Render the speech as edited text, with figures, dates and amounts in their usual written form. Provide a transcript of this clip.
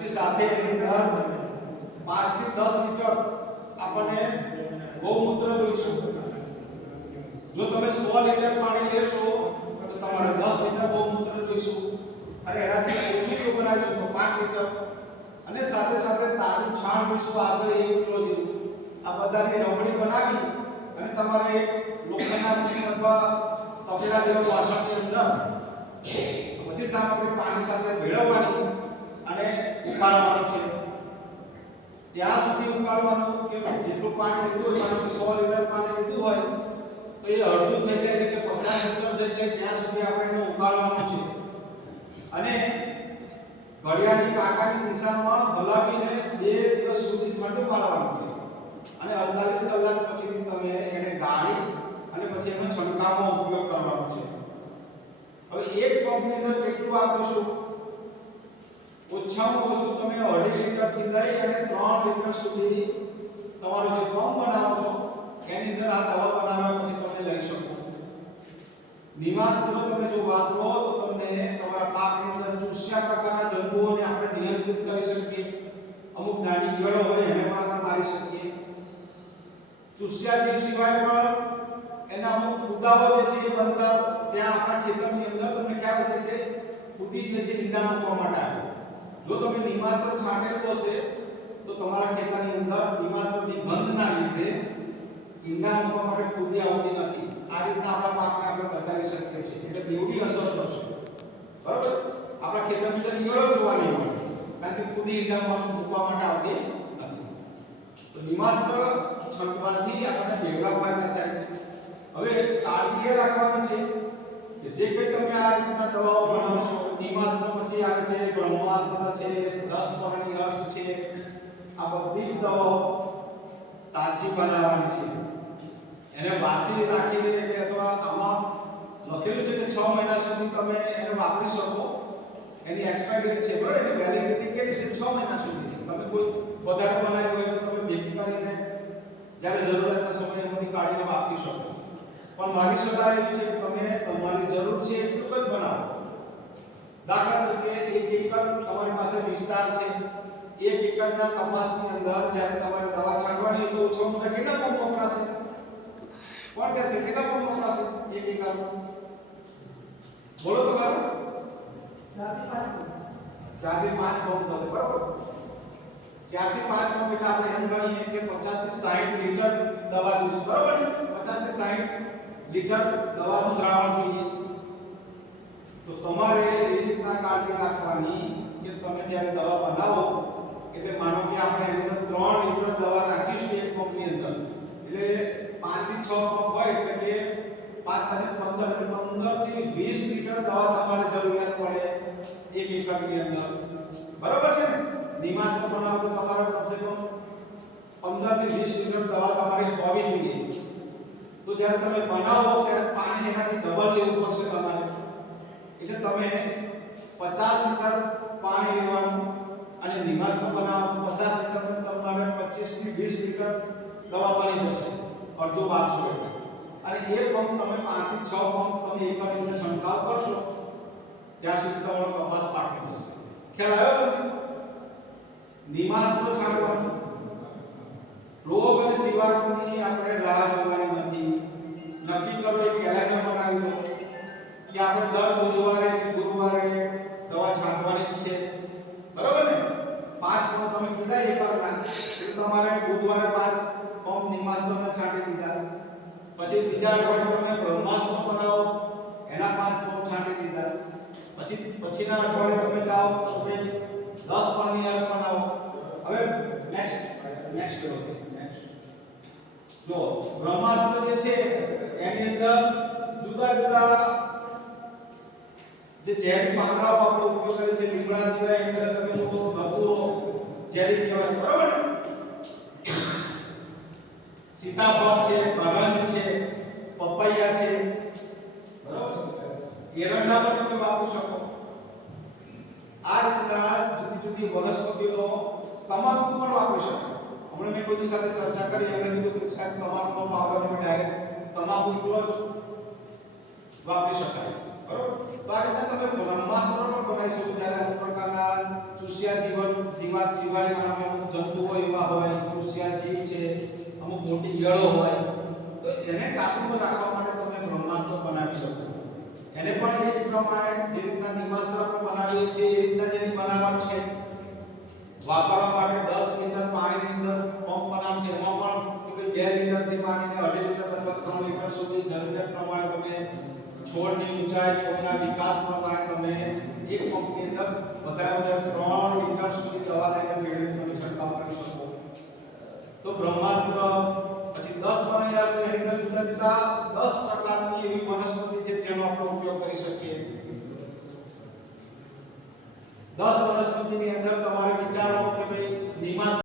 પછી સાથે એની અંદર 5 થી 10 લીટર આપણને ગૌમૂત્ર જોઈશું. જો તમે 100 લીટર પાણી લેશો તો તમારે 10 લીટર ગૌમૂત્ર જોઈશું અને એનાથી ઓછી બનાવીશું તો 5 લીટર અને સાથે સાથે તાજું છાણ જોઈશું આશરે 1 કિલો જેવું. આ બધાની રબડી બનાવી અને તમારે લોખંડના ટીન અથવા તપેલા જેવા વાસણની અંદર બધી સામગ્રી પાણી સાથે ભેળવવાની અને ઉકાળવાનું છે. ત્યાં સુધી ઉકાળવાનું કે જેટલું પાણી લીધું હોય, માનો કે 100 લીટર પાણી લીધું હોય તો એ અડધું થઈ જાય એટલે કે 50 લીટર થઈ જાય ત્યાં સુધી આપણે એને ઉકાળવાનું છે. અને ઘડિયાળની કાંટાની દિશામાં હલાવીને 2 દિવસ સુધી ઠંડુ પાડવાનું છે અને 48 કલાક પછી તમે એને ગાળી અને પછી એનો છંટકાવમાં ઉપયોગ કરવાનો છે. હવે એક પંપની અંદર કેટલું આપીશું? ઓછામાં ઓછું તમે 2.5 લીટરથી લઈ અને 3 લીટર સુધી તમારો જે પંપ બનાવો છો એની અંદર આ દવા બનાવ્યા પછી તમે લઈ શકો. નિમાસ્ત્ર તમે જો વાપરો તો તમને તમારા પાકની અંદર ચૂસ્યા પ્રકારના જંતુઓને આપણે નિયંત્રિત કરી શકીએ. અમુક નાની ઈયળો હોય એને પણ આપણે મારી શકીએ. ચૂસ્યા જીવ સિવાય પણ એના અમુક ફૂદાઓ જે છે એ બનતા ત્યાં આપણા ખેતરની અંદર તમને ખ્યાલ હશે કે ફૂદી જે છે ઈંડા મૂકવા માટે આવે. જો તમે નિમાસ્ત્ર છાંટેલું હશે તો તમારા ખેતરની અંદર નિમાસ્ત્રની ગંધના લીધે ઈંડા મૂકવા માટે ફૂદી આવતી નથી. આ રીતના આપણા પાકને આપણે બચાવી શકીએ છીએ. એટલે બેવડી અસર થશે. બરાબર? આપણા ખેતરની અંદર ઈયળો જોવા નહીં મળે કારણ કે ફૂદી ઈંડા મૂકવા માટે આવતી નથી. તો નિમાસ્ત્ર છંટવાથી આપણને બેવડા ફાયદા થાય છે. હવે કાળજી એ રાખવાની છે કે જે કંઈ તમે આ રીતના દવાઓ બનાવશો, નિમાસ્ત્ર પછી આવે છે બ્રહ્માસ્ત્ર છે, 10 પાણી અર્થ છે, આ બધી જ દવાઓ તાજી બનાવવાની છે. એને વાસી રાખીને કે અથવા આમાં લખેલું છે કે 6 મહિના સુધી તમે એને વાપરી શકો. એની એક્સપાયરી ડેટ છે, બરાબર? એની વેલિડિટી કેટલી છે? 6 મહિના સુધી. તમે કોઈ પદાર્થ બનાવ્યો હોય તો તમે ભેગી કરીને જ્યારે જરૂરિયાતના સમયે એમાંથી કાઢીને વાપરી શકો. પણ મારી સલાહ એવી છે કે તમે તમારી જરૂર છે એટલું જ બનાવો. દાખલા તરીકે 1 એકર તમારી પાસે વિસ્તાર છે, 1 એકરના કપાસની અંદર જ્યારે તમારે દવા છાંટવાની હોય તો ઓછામાં ઓછા કેટલા પંપ વપરાશે? કોણ કહેશે કેટલા પંપ વપરાશે 1 એકરમાં? બોલો તો ખરું. 4 થી 5 પંપ થશે, બરાબર? 4 થી 5 પંપ એટલે આપણે એમ ગણીએ કે 50 થી 60 લીટર દવા જોઈએ, બરાબર ને? 50 થી 60 લીટર દવાનું દ્રાવણ જોઈએ. તો તમારે એ રીતના કાળજી રાખવાની કે તમે જ્યારે દવા બનાવો એટલે માનો કે આપણે એની અંદર 3 લીટર દવા નાખીશું એક પંપની અંદર એટલે 5 થી 6 પંપ હોય એટલે કે 5 અને 15 થી 20 લીટર દવા તમારે જરૂરિયાત પડે 1 એકરની અંદર. બરાબર છે ને? નિમાસ્ત્ર બનાવો તો તમારે કમસે કમ 15 થી 20 લીટર દવા તમારી હોવી જોઈએ. તો જ્યારે તમે બનાવો ત્યારે પાણી એનાથી ડબલ લેવું પડશે તમારે. એટલે તમે 50 લીટર પાણી લેવાનું અને નિમાસ્ત્ર બનાવવાનું 50 લીટર તમારે 25 થી 20 લીટર દવા બની જશે અડધું વાપશો એટલે. અને એ પંપ તમે 5 થી 6 પંપ તમે એકરની અંદર છંટકાવ કરશો ત્યાં સુધી તમારો કપાસ પાકી જશે. ખ્યાલ આવ્યો તમને? નિમાસ્ત્ર છાંટવાનું. રોગ અને જીવાતની આપણે રાહ જોવાની નથી. નક્કી કરો એક કેલેન્ડર બનાવી લો કે આપણે દર બુધવારે કે ગુરુવારે દવા છાંટવાની છે, બરાબર ને? 5 પંપ તમે કીધા એકરના એટલે તમારે બુધવારે 5 પંપ નિમાસ્ત્રના છાંટી દીધા. પછી બીજા અઠવાડિયે તમે બ્રહ્માસ્ત્ર બનાવો એના 5 પંપ છાંટી દીધા. પછીના અઠવાડિયે તમે જાઓ તો ભાઈ 10 પાણી અર્ક બનાવો. હવે નેક્સ્ટ જો બ્રહ્માસ્ત્ર જે છે એની અંદર જુદા જુદા જે ઝેરી પાંદડાઓ આપણે ઉપયોગ કરીએ છીએ. લીમડા સિવાય એની અંદર તમે જો ધતુરો ઝેરી કહેવાય, બરાબર? સીતાફળ છે, કરંજ છે, પપૈયા છે, બરાબર? એરંડા પણ તમે વાપરી શકો. આ રીતના જુદી જુદી વનસ્પતિઓનો તમાકુ પણ વાપરી શકો. હમણાં મેં કોઈ સાથે ચર્ચા કરી એમણે કીધું કે સાહેબ તમાકુનો પાવડર તમે ડાયરેક્ટ તમાકુ એકલો જ વાપરી શકાય, બરાબર? તો આ રીતના તમે બ્રહ્માસ્ત્ર પણ બનાવી શકો. જ્યારે અમુક પ્રકારના ચૂસ્યા જીવાત સિવાયના અમુક જંતુઓ એવા હોય, ચૂસ્યા જીવ છે, અમુક મોટી ઈયળો હોય, તો એને કાબૂમાં રાખવા માટે તમે બ્રહ્માસ્ત્ર બનાવી શકો. એને પણ એ જ પ્રમાણે જે રીતના નિમાસ્ત્ર આપણે બનાવીએ છીએ એ રીતના જેની બનાવટ છે. વાપરવા માટે 10 લીટર પાણીની અંદર પંપ બનાવ છે. એમાં પણ કે 2 લીટરથી પાણીને 2.5 લીટર અથવા 3 લીટર સુધી જરૂરિયાત પ્રમાણે તમે છોડની ઊંચાઈ, છોડના વિકાસ પ્રમાણે તમે એક પંપની અંદર વધારે 3 લીટર સુધી દવા લઈને મેળવી તમે છંટકાવ કરી શકો. તો બ્રહ્માસ્ત્ર પછી 10 બનાવ્યા તો એની અંદર જુદા જુદા 10 પ્રકારની એવી વનસ્પતિ છે જેનો આપણે ઉપયોગ કરી શકીએ. 10 વનસ્પતિની અંદર તમારે વિચારવાનું કે ભાઈ નિમાસ